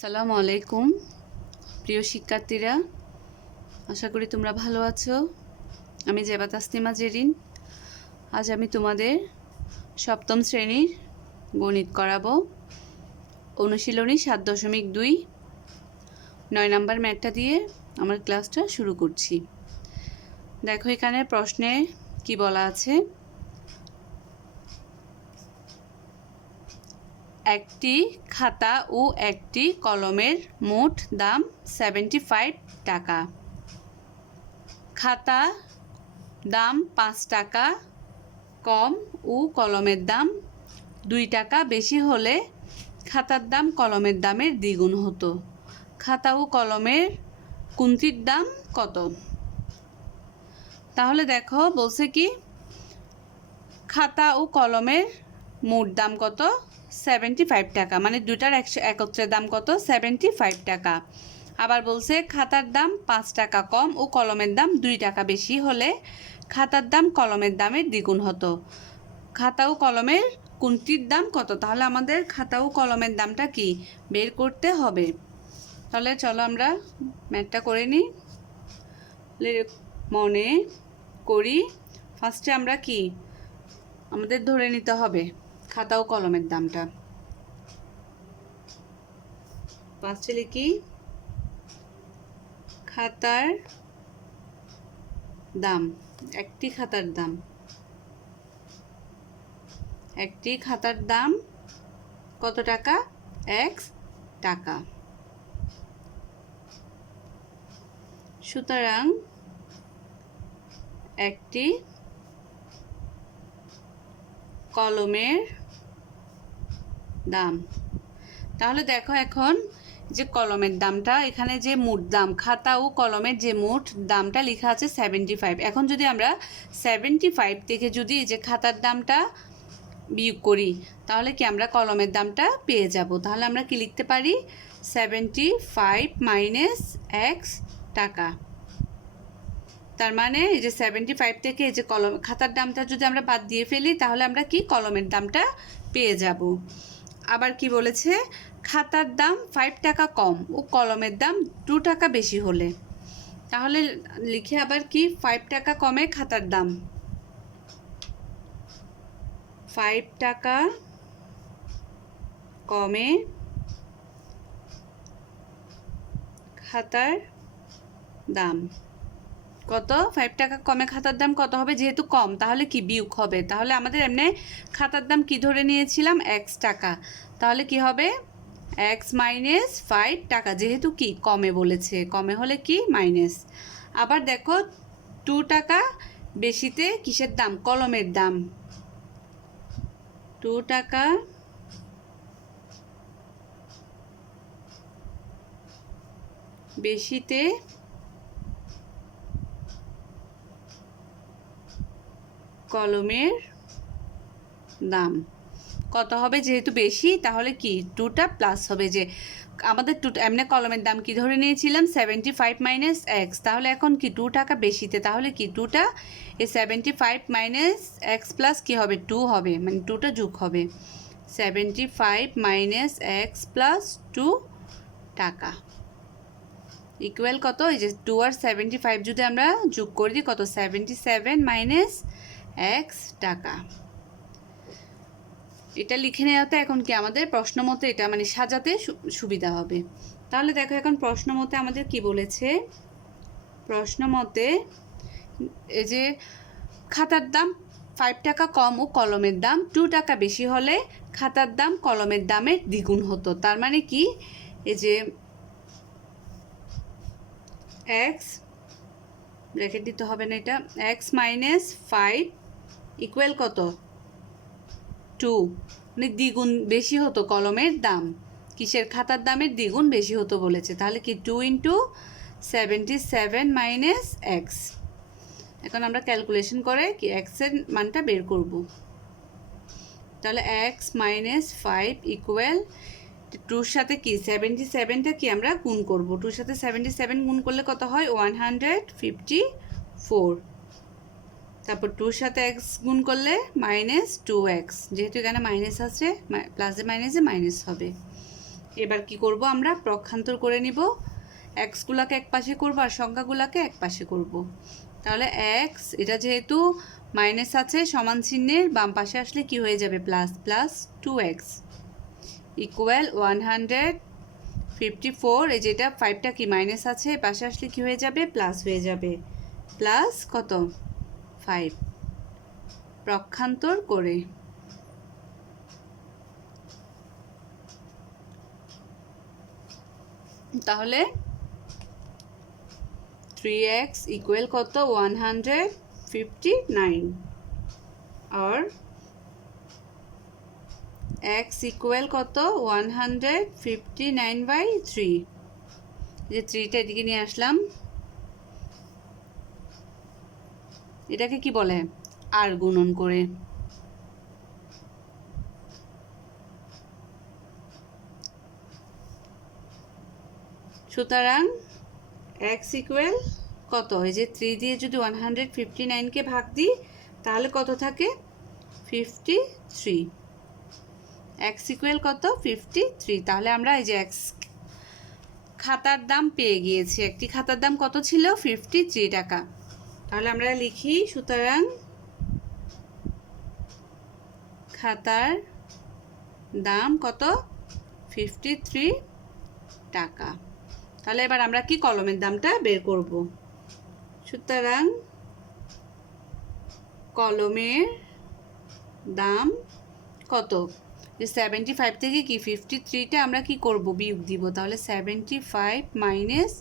আসসালামু আলাইকুম প্রিয় শিক্ষার্থীরা, আশা করি তোমরা ভালো আছো। আমি জেবা তাসনিমা জেরিন। আজ আমি তোমাদের সপ্তম শ্রেণীর গণিত করাবো। অনুশীলনী 7.2 9 নাম্বার ম্যাথটা দিয়ে আমার ক্লাসটা শুরু করছি। দেখো এখানে প্রশ্নে কি বলা আছে। একটি খাতা ও একটি কলমের মোট দাম 75 টাকা। খাতা দাম 5 টাকা কম ও কলমের দাম 2 টাকা বেশি হলে খাতার দাম কলমের দামের দ্বিগুণ হতো। খাতা ও কলমের কোনটির দাম কত? তাহলে দেখো বলছে কি, খাতা ও কলমের মোট দাম কত? 75 টাকা, মানে দুটার একত্রের দাম কত? 75 টাকা। আবার বলছে খাতার দাম 5 টাকা কম ও কলমের দাম 2 টাকা বেশি হলে খাতার দাম কলমের দামের দ্বিগুণ হতো। খাতা ও কলমের কোনটির দাম কত? তাহলে আমাদের খাতা ও কলমের দামটা কি বের করতে হবে। তাহলে চলো আমরা ম্যাথটা করে নিই, মনে করি। ফার্স্টে আমরা কি আমাদের ধরে নিতে হবে খাতা ও কলমের দামটা। ফার্স্টে লিখি খাতার দাম, একটি খাতার দাম, একটি খাতার দাম কত টাকা? 1 টাকা। সুতরাং একটি কলমের দাম। তাহলে দেখো এখন যে কলমের দামটা, এখানে যে মোট দাম, খাতা ও কলমের যে মোট দামটা লেখা আছে 75। এখন যদি আমরা 75 থেকে যদি এই যে খাতার দামটা বিয়োগ করি তাহলে কি আমরা কলমের দামটা পেয়ে যাব। তাহলে আমরা কি লিখতে পারি? 75 মাইনাস x টাকা। তার মানে এই যে 75 থেকে এই যে খাতার দামটা যদি আমরা বাদ দিয়ে ফেলি তাহলে আমরা কি কলমের দামটা পেয়ে যাব। আবার কি বলেছে? খাতার দাম 5 টাকা কম ও কলমের দাম 2 টাকা বেশি হলে। তাহলে লিখে আবার কি 5 টাকা কমে খাতার দাম, 5 টাকা কমে খাতার দাম কত? 5 টাকা কমে খাতার দাম কত হবে? যেহেতু কম তাহলে কি বিয়োগ হবে। তাহলে আমাদের এমনি খাতার দাম কি ধরে নিয়েছিলাম? x টাকা। তাহলে কি হবে? x মাইনাস 5 টাকা, যেহেতু কি কমে বলেছে, কমে হলে কি মাইনাস। আবার দেখো 2 টাকা বেশিতে কিসের দাম? কলমের দাম। 2 টাকা বেশিতে কলমের দাম কত হবে? যেহেতু বেশি তাহলে কি 2টা প্লাস হবে। যে আমাদের এমনি কলমের দাম কি ধরে নিয়েছিলাম? 75 মাইনাস x। তাহলে এখন কি 2 টাকা বেশিতে, তাহলে কি 2টা এই 75 মাইনাস x প্লাস কি হবে? 2 হবে, মানে 2টা যোগ হবে। 75 মাইনাস x প্লাস 2 টাকা ইকুয়াল কত? এই যে 2 আর 75 যদি আমরা যোগ করে দিই কত? 77 মাইনাস x টাকা। এটা লিখে নেওয়াতে এখন কি আমাদের প্রশ্ন মতে এটা মানে সাজাতে সুবিধা হবে। তাহলে দেখো এখন প্রশ্ন মতে আমাদের কি বলেছে। প্রশ্ন মতে এই যে খাতার দাম 5 টাকা কম ও কলমের দাম 2 টাকা বেশি হলে খাতার দাম কলমের দামের দ্বিগুণ হতো। তার মানে কি এই যে x ব্র্যাকেট দিতে হবে না, এটা x মাইনাস 5 ইকুয়াল কত? 2, মানে দ্বিগুণ বেশি হতো কলমের দাম। কিসের? খাতার দামের দ্বিগুণ বেশি হতো বলেছে। তাহলে কি 2 ইন্টু 77 মাইনাস x। এখন আমরা ক্যালকুলেশন করে কি x এর মানটা বের করব। তাহলে x মাইনাস 5 ইকুয়াল 2 সাথে কি 77টা কি আমরা গুণ করব। 2 সাথে 77 গুণ করলে কত হয়? 154। তারপর 2 সাথে x গুণ করলে মাইনাস 2x, যেহেতু এখানে মাইনাস আছে প্লাসে মাইনাসে মাইনাস হবে। এবার কি করব, আমরা পক্ষান্তর করে নিব। এক্সগুলোকে এক পাশে করবো আর সংখ্যাগুলোকে এক পাশে করব। তাহলে এক্স এটা যেহেতু মাইনাস আছে সমান চিহ্নের, বাম পাশে আসলে কি হয়ে যাবে, প্লাস প্লাস 2x ইকুয়াল 154। এই যেটা 5টা কি মাইনাস আছে, পাশে আসলে কি হয়ে যাবে, প্লাস হয়ে যাবে। প্লাস কত, 5 পক্ষান্তর করে। তাহলে 3x ইকুয়াল কত, 159 আর x ইকুয়াল কত, 159/3। যে 3টা এদিকে নিয়ে আসলাম, এটাকে কি বলে, আর গুণন করে। সুতরাং x ইকুয়াল কত, এই যে 3 দিয়ে যদি 159কে ভাগ দিই তাহলে কত থাকে, 53। x ইকুয়াল কত, 53। তাহলে আমরা এই যে x খাতার দাম পেয়ে গিয়েছি। একটি খাতার দাম কত ছিল, 53 টাকা। তাহলে আমরা লিখি, সুতরাং খাতার দাম কত, 53 টাকা। তাহলে এবার আমরা কি কলমের দামটা বের করব। সুতরাং কলমের দাম কত, যে 75 থেকে কি 53টা আমরা কি করব, বিয়োগ দিব। তাহলে 75 মাইনাস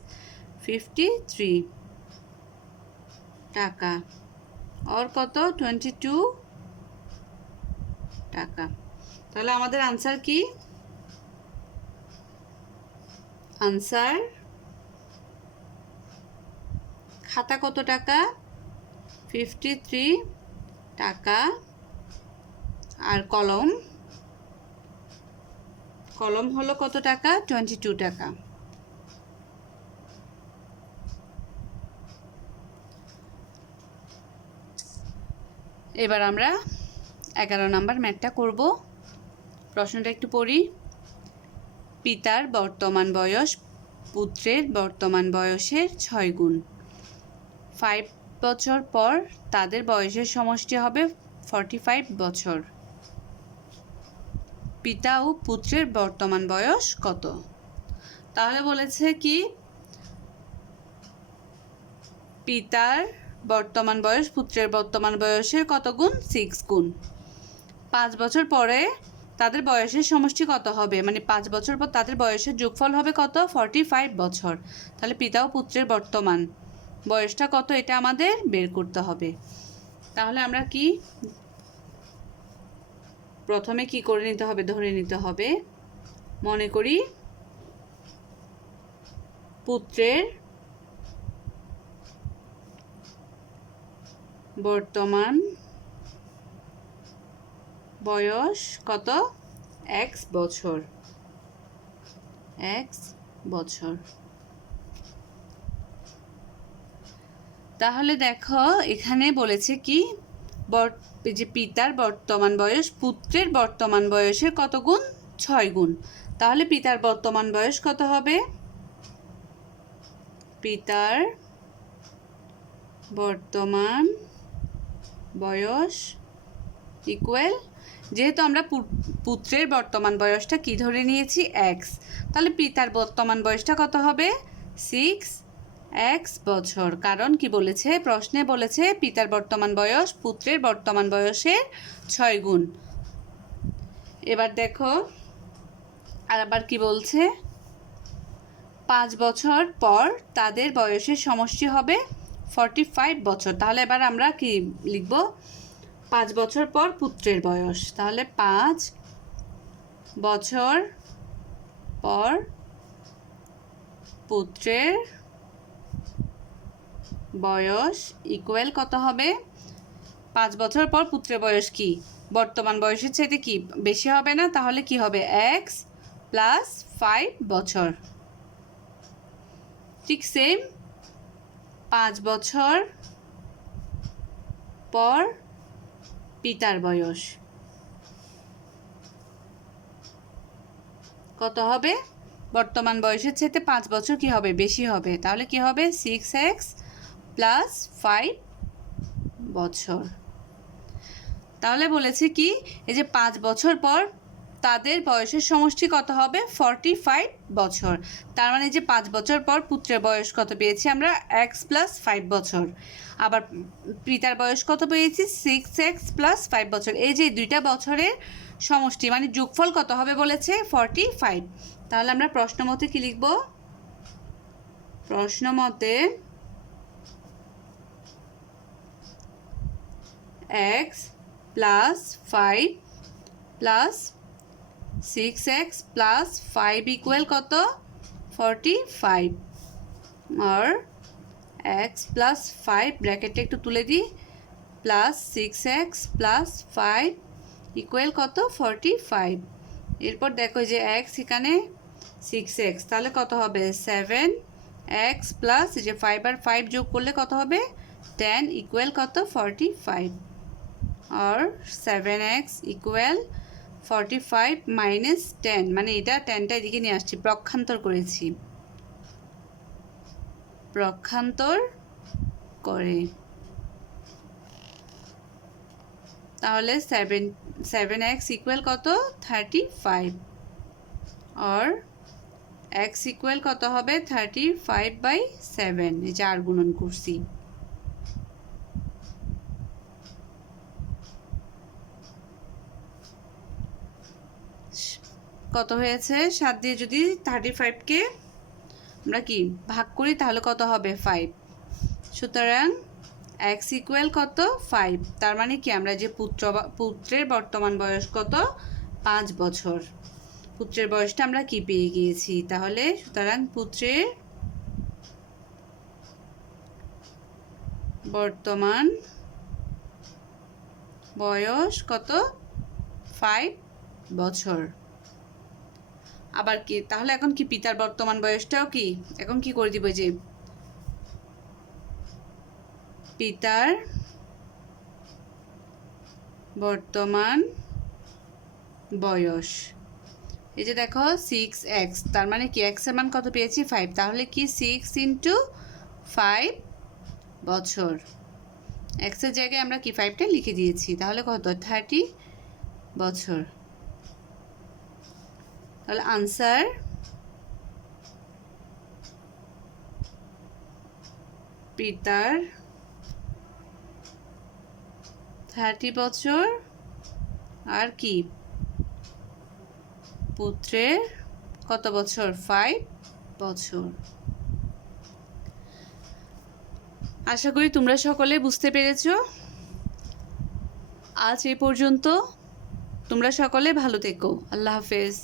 53 টাকা আর কত, 22 টাকা। তাহলে আমাদের আনসার কি, আনসার খাতা কত টাকা, 53 টাকা, আর কলম হলো কত টাকা, 22 টাকা। এবার আমরা 11 নম্বর ম্যাথটা করব। প্রশ্নটা একটু পড়ি। পিতার বর্তমান বয়স পুত্রের বর্তমান বয়সের 6 গুণ। 5 বছর পর তাদের বয়সের সমষ্টি হবে 45 বছর। পিতা ও পুত্রের বর্তমান বয়স কত। তাহলে বলেছে কি, পিতার বর্তমান বয়স পুত্রের বর্তমান বয়সের কত গুণ, 6 গুণ। 5 বছর পরে তাদের বয়সের সমষ্টি কত হবে, মানে 5 বছর পর তাদের বয়সের যোগফল হবে কত, 45 বছর। তাহলে পিতা ও পুত্রের বর্তমান বয়সটা কত, এটা আমাদের বের করতে হবে। তাহলে আমরা কি প্রথমে কি করে নিতে হবে, ধরে নিতে হবে। মনে করি পুত্রের বর্তমান বয়স কত, x বছর, x বছর। তাহলে দেখো এখানে বলেছে কি, যে পিতার বর্তমান বয়স পুত্রের বর্তমান বয়সের কত গুণ, 6 গুণ। তাহলে পিতার বর্তমান বয়স কত হবে, পিতার বর্তমান বয়স ইকুয়াল, যেহেতু আমরা পুত্রের বর্তমান বয়সটা কি ধরে নিয়েছি, x, তাহলে পিতার বর্তমান বয়সটা কত হবে, 6x বছর। কারণ কি বলেছে, প্রশ্নে বলেছে পিতার বর্তমান বয়স পুত্রের বর্তমান বয়সের 6 গুণ। এবার দেখো আর আবার কি বলছে, 5 বছর পর তাদের বয়সের সমষ্টি হবে 45 বছর। তাহলে এবার আমরা কি লিখব, 5 বছর পর পুত্রের বয়স। তাহলে 5 বছর পর পুত্রের বয়স ইকুয়াল কত হবে, 5 বছর পর পুত্রের বয়স কি বর্তমান বয়সের চাইতে কি বেশি হবে না, তাহলে কি হবে, x প্লাস 5 বছর। ঠিক সেম 5 বছর পর পিতার বয়স, কত হবে? বর্তমান বয়সের চেয়ে 5 বছর কি হবে? বেশি হবে। তাহলে কি হবে? 6x প্লাস 5 বছর। তাহলে বলেছে কি, এই যে 5 বছর পর তাদের বয়সের সমষ্টি কত হবে? 45 বছর। তার মানে যে 5 বছর পর পুত্রের বয়স কত পেয়েছি আমরা? x প্লাস 5 বছর। আবার পিতার বয়স কত পেয়েছি? 6x প্লাস 5 বছর। এই যে দুইটা বছরের সমষ্টি মানে যোগফল কত হবে বলেছে? 45। তাহলে আমরা প্রশ্ন মতে কি লিখব? প্রশ্ন মতে x plus 5 plus 6x plus 5 equal কত? 45। আর x প্লাস 5 ব্র্যাকেটটা একটু তুলে দিই, প্লাস 6x প্লাস 5 ইকুয়াল কত? 45। এরপর দেখো যে x এখানে 6x, তাহলে কত হবে? 7x প্লাস যে 5 আর 5 যোগ করলে কত হবে? 10 ইকুয়াল কত? 45। আর 7x ইকুয়াল 45 মাইনাস 10, মানে এটা 10টা এদিকে নিয়ে আসছি, পক্ষান্তর করেছি, পক্ষান্তর করে। তাহলে 7x ইকুয়াল কত? 35। আর x ইকুয়াল কত হবে? 35/7, এই যে আর গুণন করছি। কত হয়েছে? 7 দিয়ে যদি 35কে আমরা কি ভাগ করি তাহলে কত হবে? 5। সুতরাং x ইকুয়াল কত? 5। তার মানে কি আমরা যে পুত্রের বর্তমান বয়স কত? 5 বছর। পুত্রের বয়সটা আমরা কি পেয়ে গিয়েছি। তাহলে সুতরাং পুত্রের বর্তমান বয়স কত? 5 বছর। আবার কি তাহলে এখন কি পিতার বর্তমান বয়সটাও কি এখন কি করে দিব? যে পিতার বর্তমান বয়স, এই যে দেখো 6x, তার মানে কি x এর মান কত পেয়েছি? 5। তাহলে কি 6 × 5 বছর। x এর জায়গায় আমরা কি 5টা লিখে দিয়েছি, তাহলে কত? 30 বছর। তাহলে আনসার পিতার 30 বছর আর কি পুত্রের কত বছর? 5 বছর। আশা করি তোমরা সকলে বুঝতে পেরেছো। আজ এই পর্যন্ত। তোমরা সকলে ভালো থেকো। আল্লাহ হাফেজ।